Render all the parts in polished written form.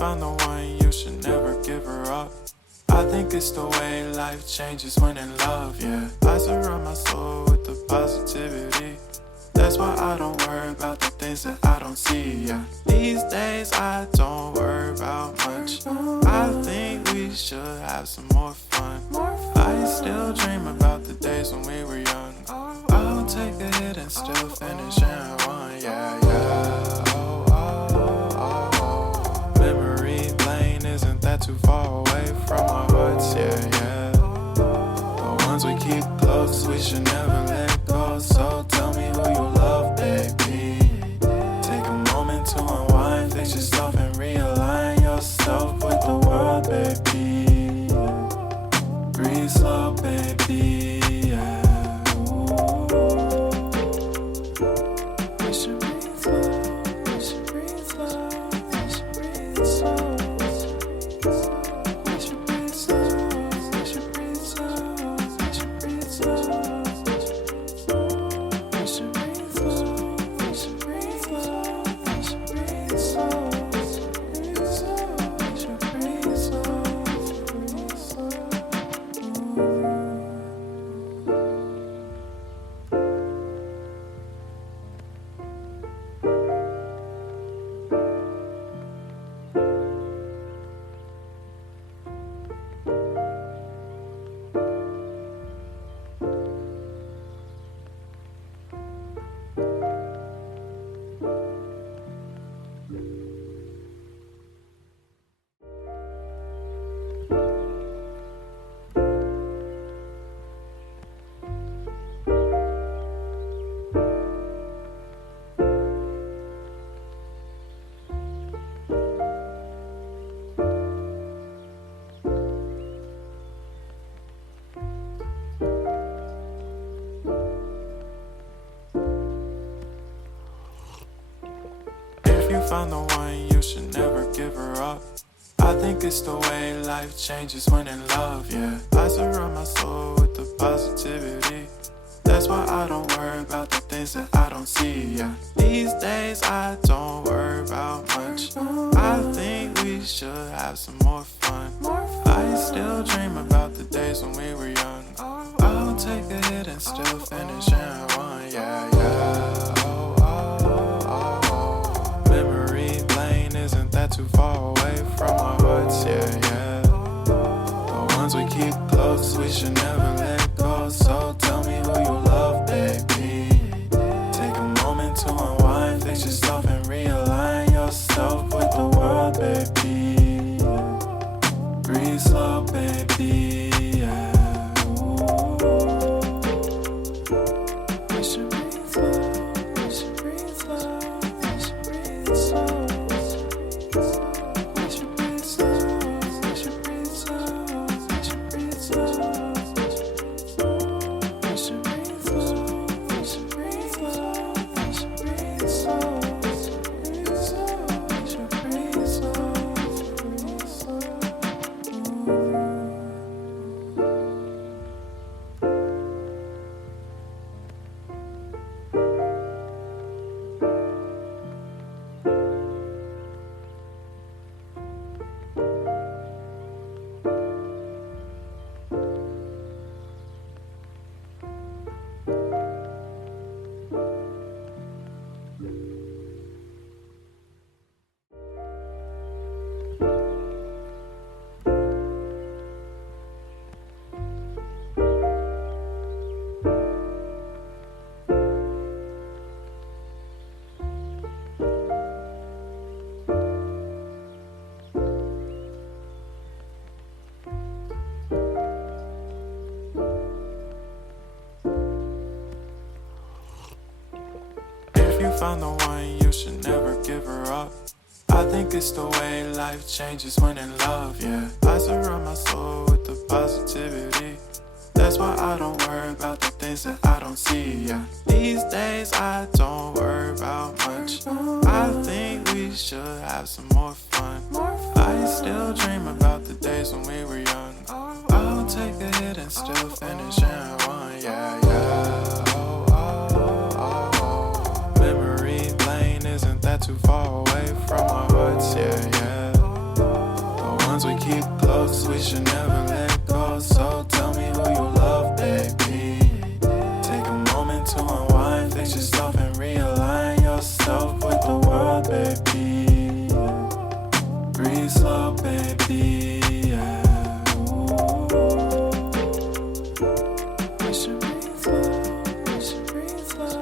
found the one, you should never give her up. I think it's the way life changes when in love, yeah. I surround my soul with the positivity. That's why I don't worry about the things that I don't see, yeah. These days I don't worry about much. I think we should have some more fun. I still dream about the days when we were young. I'll take a hit and still finish in one, yeah, yeah. Oh, oh, oh, oh. Memory lane isn't that too far away from our hearts, yeah, yeah. The ones we keep close, we should never let go. So tell me who you love, baby. Take a moment to unwind, fix yourself and realign yourself with the world, baby. Breathe slow, baby, yeah. We should breathe slow, we should breathe slow, we should breathe slow. We should breathe slow, we should breathe slow, we should breathe slow. We should breathe slow, we should breathe slow, we should breathe slow. We should breathe slow, breathe slow. If you found the one, you should never give her up. I think it's the way life changes when in love, yeah. I surround my soul with the positivity. That's why I don't worry about the things that I don't see, yeah. These days I don't worry about much. I think we should have some more fun. I still dream about the days when we were young. I'll take a hit and still finish in one, yeah, yeah. Oh, oh, oh, oh. Memory lane isn't that too far away from our hearts, yeah, yeah. The ones we keep close, we should never let go. So tell me who you love, baby. Take a moment to unwind, fix yourself and realign yourself with the world, baby. Breathe slow, baby, yeah. We should breathe slow, we should breathe slow, we should breathe slow. We should breathe slow, we should breathe slow, we should breathe slow. We should breathe slow, we should breathe slow, we should breathe slow. We should breathe slow, breathe slow. If you found the one, you should never give her up. I think it's the way life changes when in love, yeah. I surround my soul with the positivity. That's why I don't worry about the things that I don't see, yeah. These days I don't worry about much. I think we should have some more fun. I still dream about the days when we were young. I'll take a hit and still finish in one, yeah, yeah. Oh, oh, oh, oh. Memory lane isn't that too far away from our hearts, yeah, yeah. should never let go. So tell me who you love, baby. Take a moment to unwind, fix yourself and realign yourself with the world, baby. Breathe slow, baby. Yeah. We should breathe slow. We should breathe slow.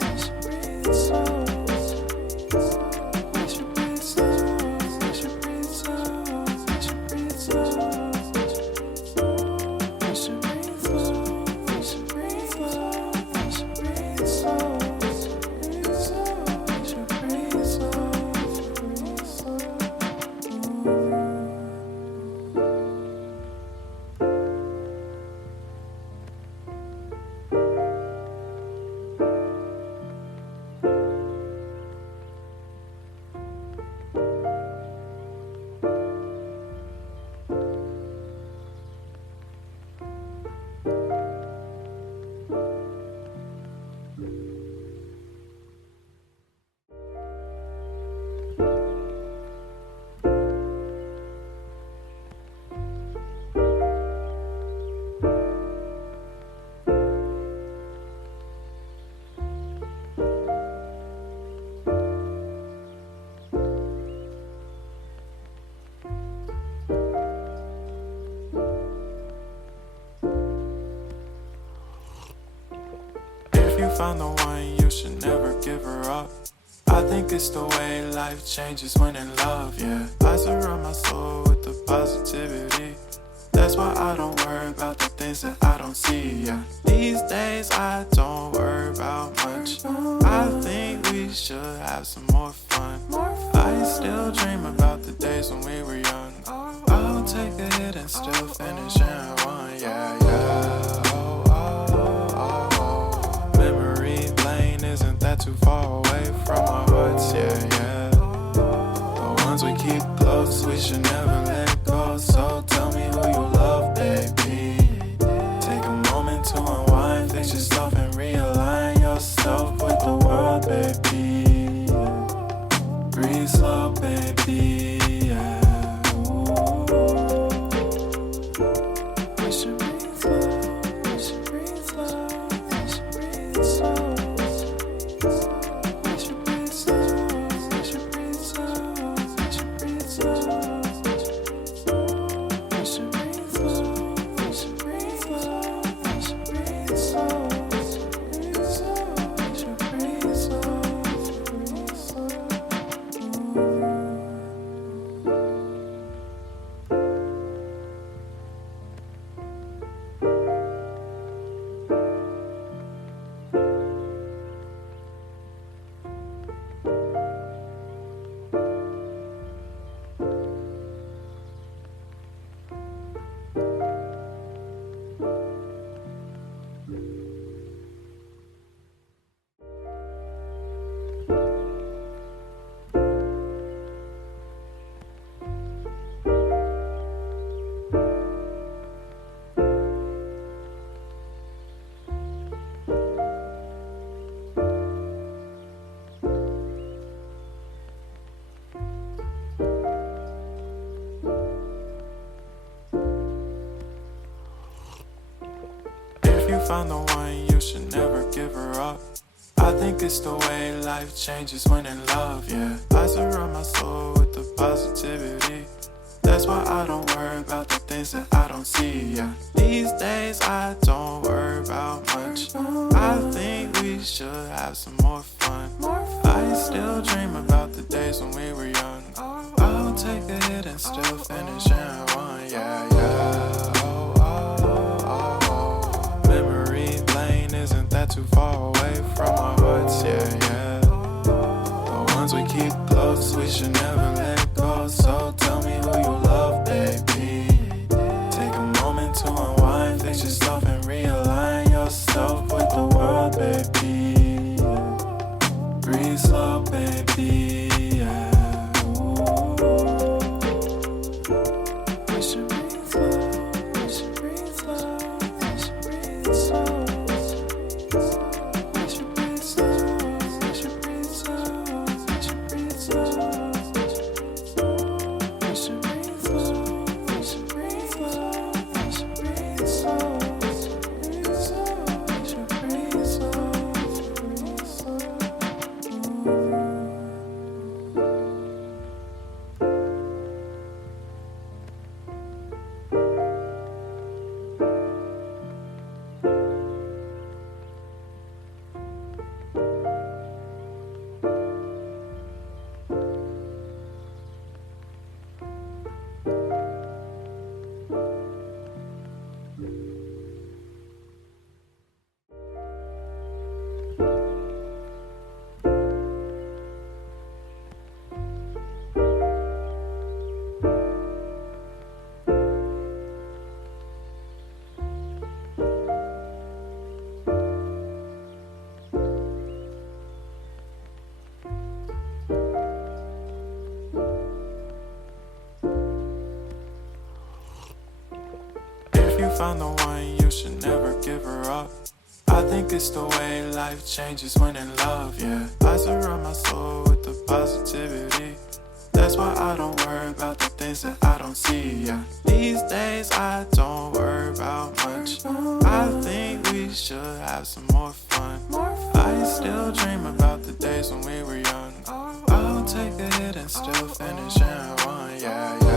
We should breathe slow. We should breathe slow. We should breathe slow. We should breathe slow. We should breathe slow. We should breathe slow. We should breathe slow. We should breathe slow. If you found the one, you should never give her up. I think it's the way life changes when in love, yeah. I surround my soul with the positivity. That's why I don't worry about the things that I don't see, yeah. These days I don't worry about much. I think we should have some more fun. I still dream about the days when we were young. I'll take a hit and still finish in one, yeah, yeah. Oh, oh, oh, oh. Memory lane isn't that too far away from our hearts, yeah, yeah. The ones we keep close, we should never let go. So tell me who you love, baby. Take a moment to unwind, fix yourself and realign yourself with the world, baby. Breathe slow, baby, yeah. We should breathe slow, we should breathe slow, we should breathe slow. We should breathe slow, we should breathe slow, we should breathe slow. We should breathe slow, we should breathe slow, we should breathe slow. We should breathe slow. If you found the one, you should never give her up. I think it's the way life changes when in love, yeah. I surround my soul with the positivity. That's why I don't worry about the things that I don't see, yeah. These days I don't worry about much. I think we should have some more fun. I still dream about the days when we were young. I'll take a hit and still finish in one, yeah, yeah. Oh, oh, oh, oh. Memory lane isn't that too far away from our hearts, yeah, yeah. The ones we keep close, we should never let go. So tell me who you love, baby. Take a moment to unwind, fix yourself and realign yourself with the world, baby. Breathe slow, baby, yeah. We should breathe you found the one, you should never give her up. I think it's the way life changes when in love, yeah. I surround my soul with the positivity. That's why I don't worry about the things that I don't see, yeah. These days I don't worry about much. I think we should have some more fun. I still dream about the days when we were young. I'll take a hit and still finish in one, yeah, yeah.